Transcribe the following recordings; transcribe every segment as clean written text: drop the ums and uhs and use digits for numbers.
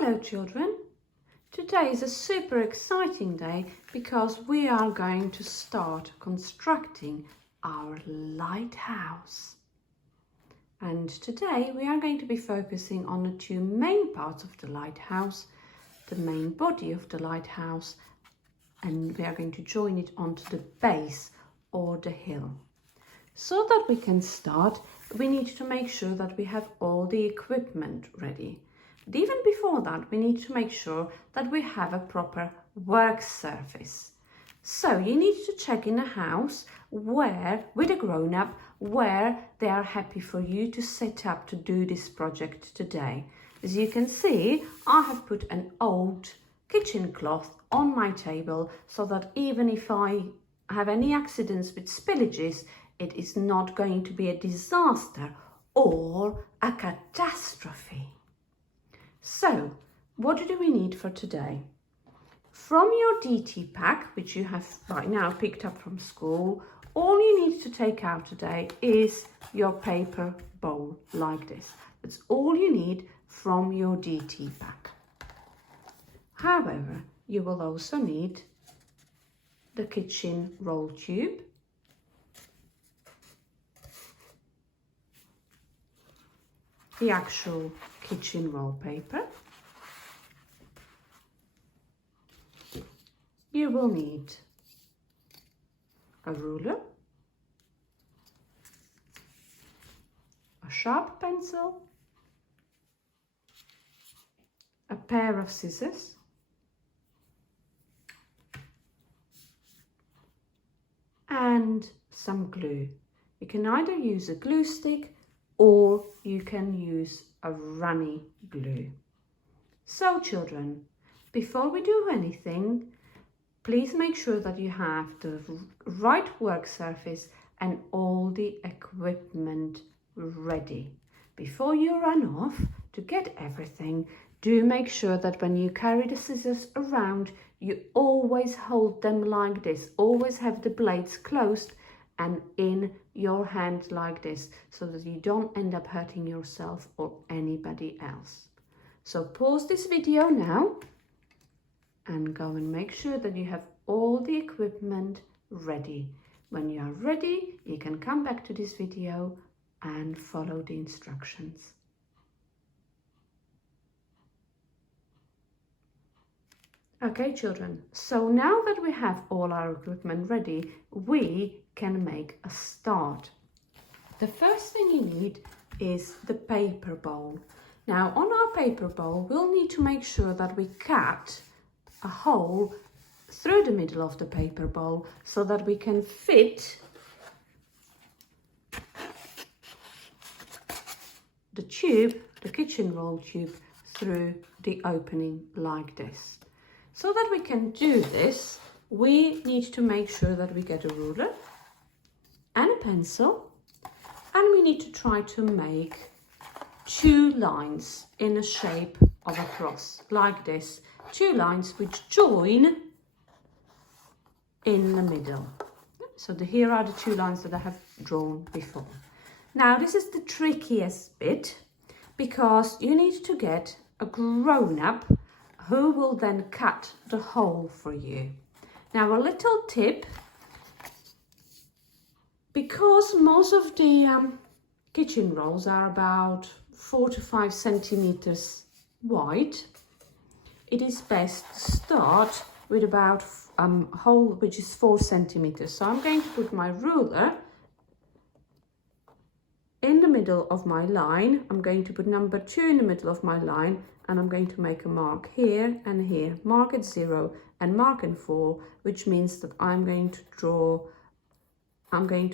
Hello children, today is a super exciting day because we are going to start constructing our lighthouse. And today we are going to be focusing on the two main parts of the lighthouse, the main body of the lighthouse, and we are going to join it onto the base or the hill. So that we can start, we need to make sure that we have all the equipment ready. But even before that, we need to make sure that we have a proper work surface. So you need to check in a house where, with a grown-up, where they are happy for you to set up to do this project today. As you can see, I have put an old kitchen cloth on my table so that even if I have any accidents with spillages, it is not going to be a disaster or a catastrophe. So, what do we need for today? From your DT pack, which you have right now picked up from school, all you need to take out today is your paper bowl like this. That's all you need from your DT pack. However, you will also need the kitchen roll tube, the actual kitchen roll paper. You will need a ruler, a sharp pencil, a pair of scissors, and some glue. You can either use a glue stick or you can use a runny glue. So children, before we do anything, please make sure that you have the right work surface and all the equipment ready. Before you run off to get everything, do make sure that when you carry the scissors around, you always hold them like this. Always have the blades closed and in your hand like this, so that you don't end up hurting yourself or anybody else. So pause this video now and go and make sure that you have all the equipment ready. When you are ready, you can come back to this video and follow the instructions. Okay children, so now that we have all our equipment ready, we can make a start. The first thing you need is the paper bowl. Now on our paper bowl, we'll need to make sure that we cut a hole through the middle of the paper bowl so that we can fit the tube, the kitchen roll tube, through the opening like this. So that we can do this, we need to make sure that we get a ruler and a pencil, and we need to try to make two lines in the shape of a cross, like this. Two lines which join in the middle. So here are the two lines that I have drawn before. Now this is the trickiest bit because you need to get a grown-up who will then cut the hole for you. Now a little tip, because most of the kitchen rolls are about 4 to 5 centimeters wide, it is best to start with about a hole which is 4 centimeters. So I'm going to put my ruler in the middle of my line. I'm going to put number 2 in the middle of my line, and I'm going to make a mark here and here. Mark at 0 and mark at 4, which means that I'm going to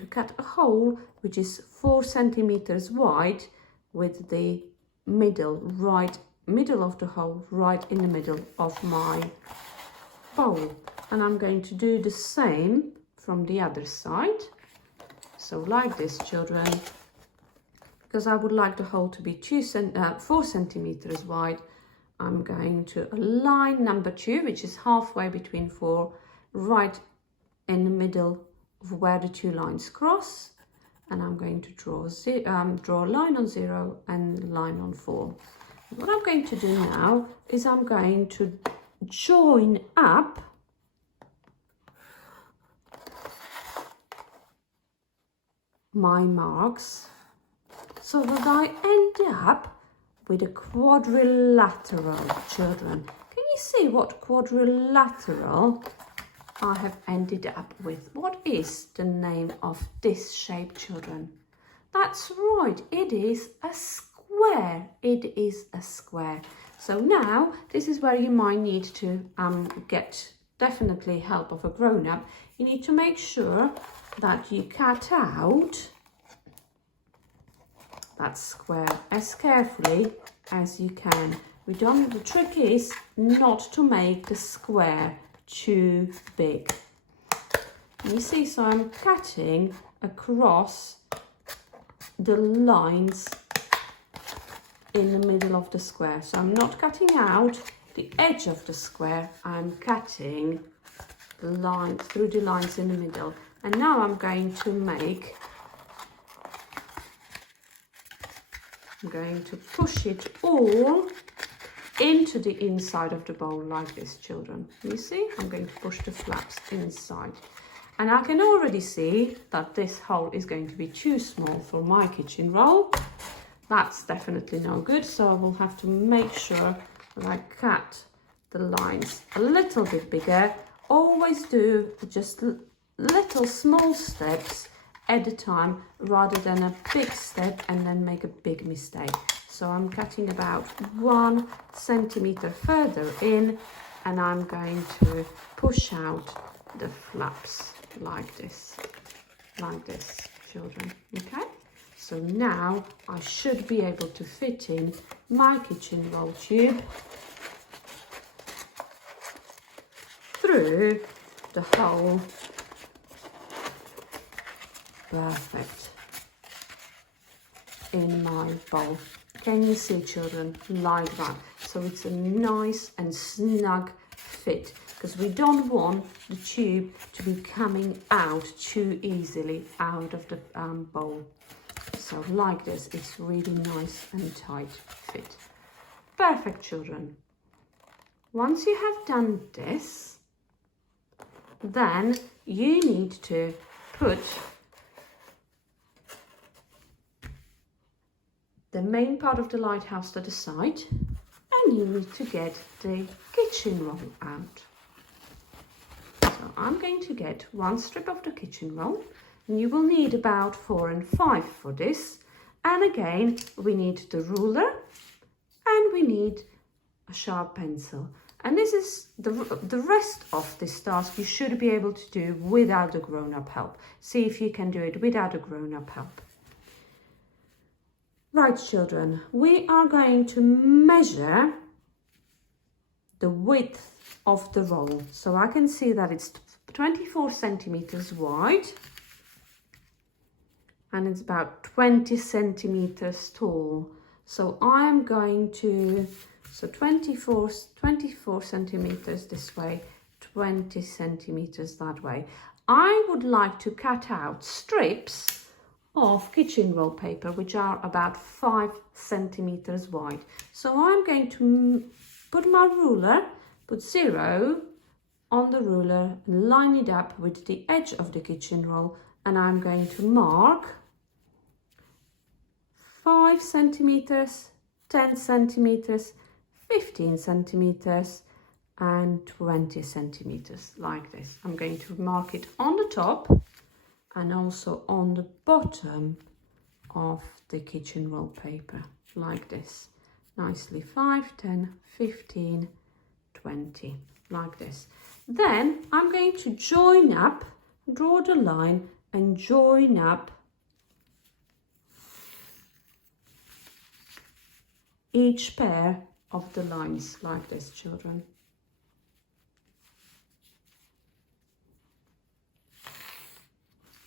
cut a hole which is 4 centimeters wide with the middle of the hole right in the middle of my bowl. And I'm going to do the same from the other side. So like this children, because I would like the hole to be 4 centimeters wide, I'm going to align number 2, which is halfway between 4, right in the middle of where the two lines cross, and I'm going to draw a line on 0 and line on 4. What I'm going to do now is I'm going to join up my marks so that I end up with a quadrilateral, children. Can you see what quadrilateral I have ended up with? What is the name of this shape, children? That's right, it is a square. It is a square. So now this is where you might need to get definitely help of a grown-up. You need to make sure that you cut out that square as carefully as you can. The trick is not to make the square too big. You see, so I'm cutting across the lines in the middle of the square. So I'm not cutting out the edge of the square, I'm cutting the line through the lines in the middle. And now I'm going to push it all into the inside of the bowl like this, children. You see, I'm going to push the flaps inside. And I can already see that this hole is going to be too small for my kitchen roll. That's definitely no good, so I will have to make sure that I cut the lines a little bit bigger. Always do just little small steps at a time rather than a big step and then make a big mistake. So I'm cutting about 1 centimeter further in, and I'm going to push out the flaps like this, children. Okay, so now I should be able to fit in my kitchen roll tube through the hole. Perfect. In my bowl. Can you see, children, like that? So it's a nice and snug fit, because we don't want the tube to be coming out too easily out of the bowl. So like this, it's really nice and tight fit. Perfect, children. Once you have done this, then you need to put the main part of the lighthouse to the side, and you need to get the kitchen roll out. So I'm going to get 1 strip of the kitchen roll, and you will need about 4 and 5 for this. And again, we need the ruler and we need a sharp pencil. And this is the rest of this task you should be able to do without a grown-up help. See if you can do it without a grown-up help. Right, children, we are going to measure the width of the roll. So I can see that it's 24 centimeters wide and it's about 20 centimeters tall. So I am going to, 24 centimeters this way, 20 centimeters that way. I would like to cut out strips of kitchen roll paper, which are about 5 centimeters wide. So I'm going to put my ruler, put 0 on the ruler and line it up with the edge of the kitchen roll, and I'm going to mark 5 centimeters, 10 centimeters, 15 centimeters and 20 centimeters like this. I'm going to mark it on the top and also on the bottom of the kitchen roll paper like this. Nicely 5, 10, 15, 20 like this. Then I'm going to join up, draw the line and join up each pair of the lines like this, children.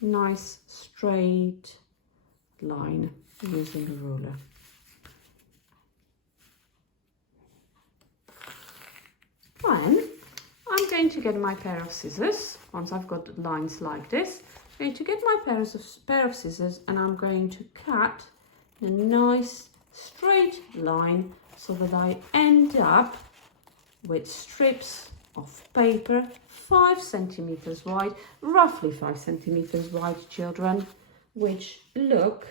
Nice straight line using a ruler. Then I'm going to get my pair of scissors. Once I've got the lines like this, I'm going to get my pair of scissors and I'm going to cut a nice straight line so that I end up with strips of paper 5 centimeters wide, roughly 5 centimeters wide, children, which look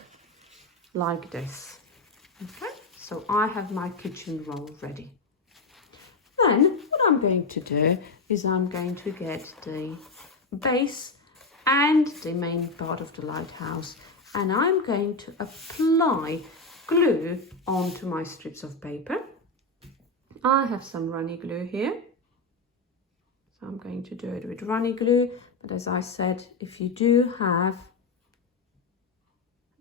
like this. Okay, so I have my kitchen roll ready. Then what I'm going to do is I'm going to get the base and the main part of the lighthouse, and I'm going to apply glue onto my strips of paper. I have some runny glue here, so I'm going to do it with runny glue, but as I said, if you do have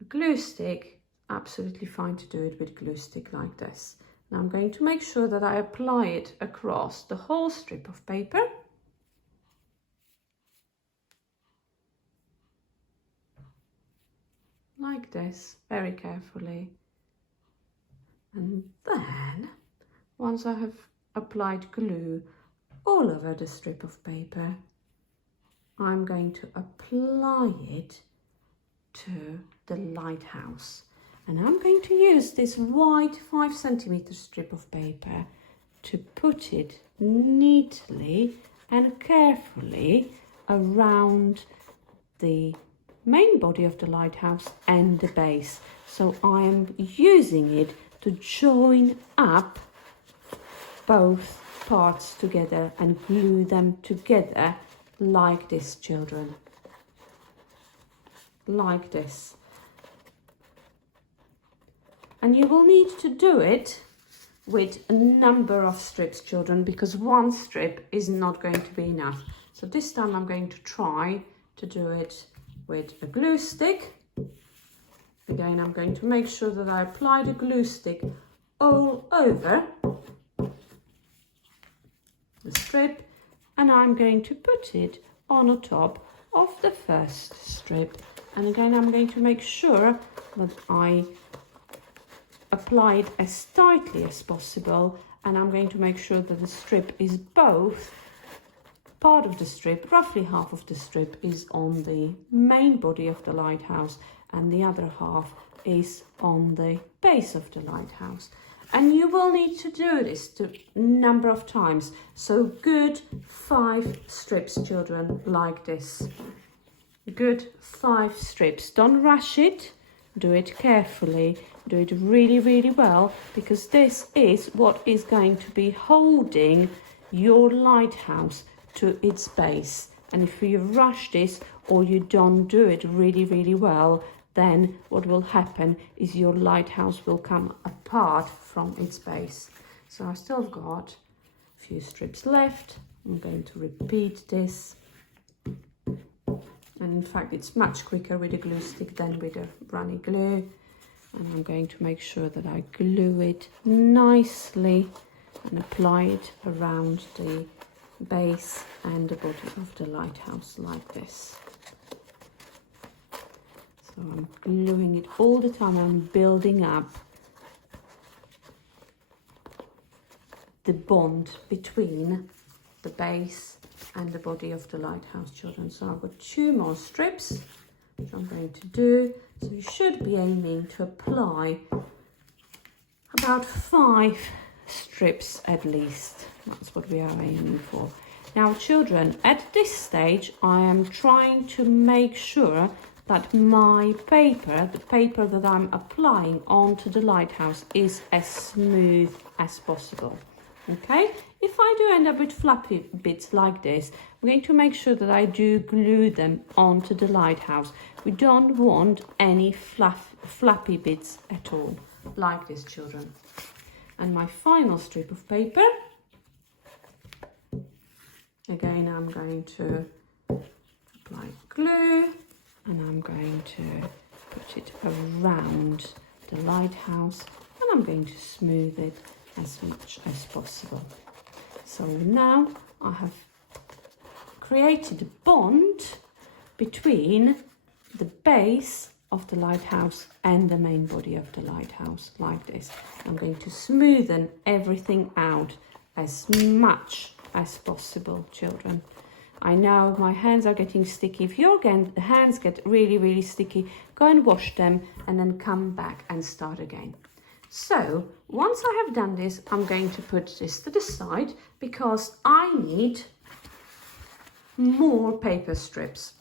a glue stick, absolutely fine to do it with glue stick like this. Now I'm going to make sure that I apply it across the whole strip of paper. Like this, very carefully. And then, once I have applied glue all over the strip of paper, I'm going to apply it to the lighthouse. And I'm going to use this white 5 centimeter strip of paper to put it neatly and carefully around the main body of the lighthouse and the base. So I am using it to join up both parts together and glue them together like this, children. Like this. And you will need to do it with a number of strips, children, because one strip is not going to be enough. So this time I'm going to try to do it with a glue stick. Again, I'm going to make sure that I apply the glue stick all over the strip, and I'm going to put it on the top of the first strip. And again, I'm going to make sure that I apply it as tightly as possible, and I'm going to make sure that the strip is both part of the strip, roughly half of the strip is on the main body of the lighthouse and the other half is on the base of the lighthouse. And you will need to do this a number of times. So good 5 strips, children, like this. Good 5 strips. Don't rush it. Do it carefully. Do it really, really well, because this is what is going to be holding your lighthouse to its base. And if you rush this or you don't do it really, really well, then what will happen is your lighthouse will come apart from its base. So I've still got a few strips left. I'm going to repeat this. And in fact, it's much quicker with a glue stick than with a runny glue. And I'm going to make sure that I glue it nicely and apply it around the base and the body of the lighthouse like this. So I'm gluing it all the time. I'm building up the bond between the base and the body of the lighthouse, children. So I've got 2 more strips, which I'm going to do. So you should be aiming to apply about 5 strips at least. That's what we are aiming for. Now, children, at this stage, I am trying to make sure that my paper, the paper that I'm applying onto the lighthouse, is as smooth as possible. Okay, if I do end up with flappy bits like this, I'm going to make sure that I do glue them onto the lighthouse. We don't want any flappy bits at all, like this, children. And my final strip of paper, again, I'm going to apply glue and I'm going to put it around the lighthouse and I'm going to smooth it as much as possible. So now I have created a bond between the base of the lighthouse and the main body of the lighthouse like this. I'm going to smoothen everything out as much as possible, children. I know my hands are getting sticky. If your hands get really, really sticky, go and wash them and then come back and start again. So once I have done this, I'm going to put this to the side because I need more paper strips.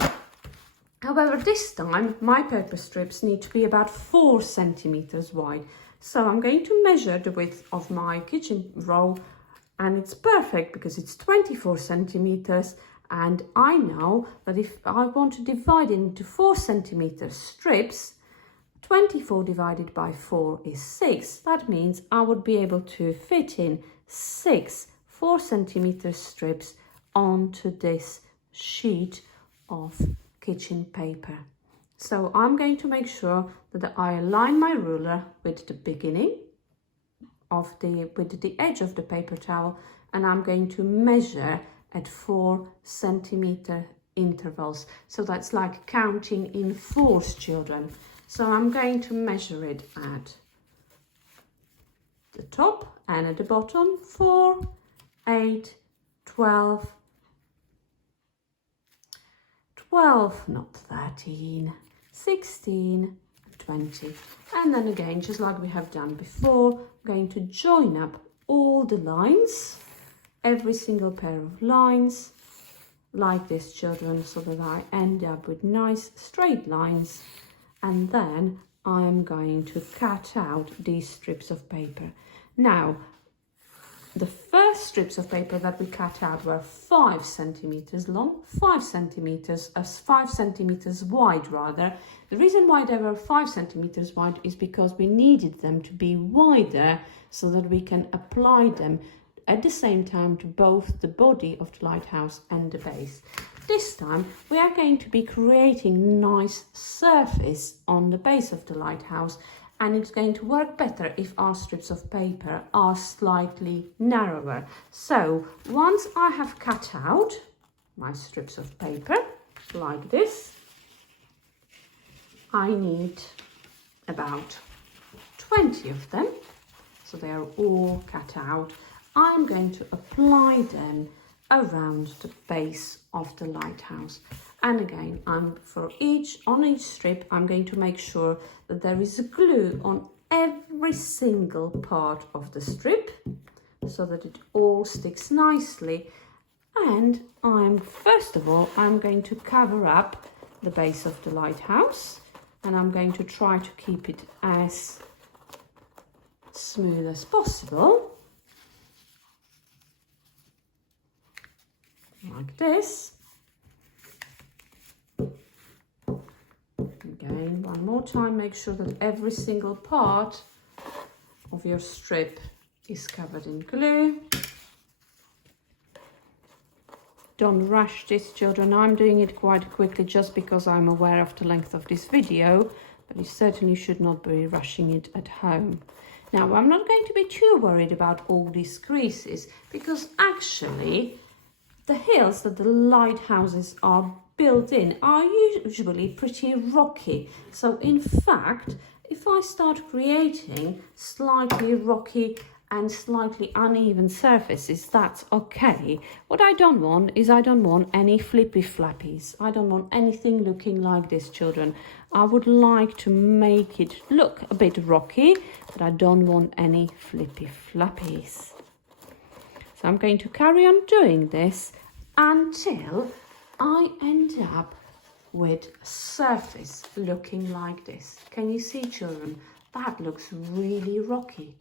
However, this time my paper strips need to be about 4 centimeters wide. So I'm going to measure the width of my kitchen roll, and it's perfect because it's 24 centimeters. And I know that if I want to divide it into 4 centimeter strips, 24 divided by 4 is 6. That means I would be able to fit in 6 4 centimeter strips onto this sheet of kitchen paper. So I'm going to make sure that I align my ruler with the beginning of with the edge of the paper towel, and I'm going to measure at 4 centimeter intervals. So that's like counting in fours, children. So I'm going to measure it at the top and at the bottom, 4, 8, 12, not 13, 16, 20. And then again, just like we have done before, I'm going to join up all the lines, every single pair of lines, like this, children, so that I end up with nice straight lines. And then I am going to cut out these strips of paper. Now, the first strips of paper that we cut out were 5 centimeters long, 5 centimeters wide rather. The reason why they were 5 centimeters wide is because we needed them to be wider so that we can apply them at the same time to both the body of the lighthouse and the base. This time we are going to be creating nice surface on the base of the lighthouse, and it's going to work better if our strips of paper are slightly narrower. So once I have cut out my strips of paper like this, I need about 20 of them. So they are all cut out. I'm going to apply them around the base of the lighthouse. And again, on each strip, I'm going to make sure that there is glue on every single part of the strip so that it all sticks nicely. And first of all, I'm going to cover up the base of the lighthouse, and I'm going to try to keep it as smooth as possible. Like this. Again, one more time, make sure that every single part of your strip is covered in glue. Don't rush this, children. I'm doing it quite quickly just because I'm aware of the length of this video, but you certainly should not be rushing it at home. Now, I'm not going to be too worried about all these creases because actually the hills that the lighthouses are built in are usually pretty rocky. So in fact, if I start creating slightly rocky and slightly uneven surfaces, that's okay. What I don't want is I don't want any flippy flappies. I don't want anything looking like this, children. I would like to make it look a bit rocky, but I don't want any flippy flappies. So I'm going to carry on doing this until I end up with a surface looking like this. Can you see, children? That looks really rocky.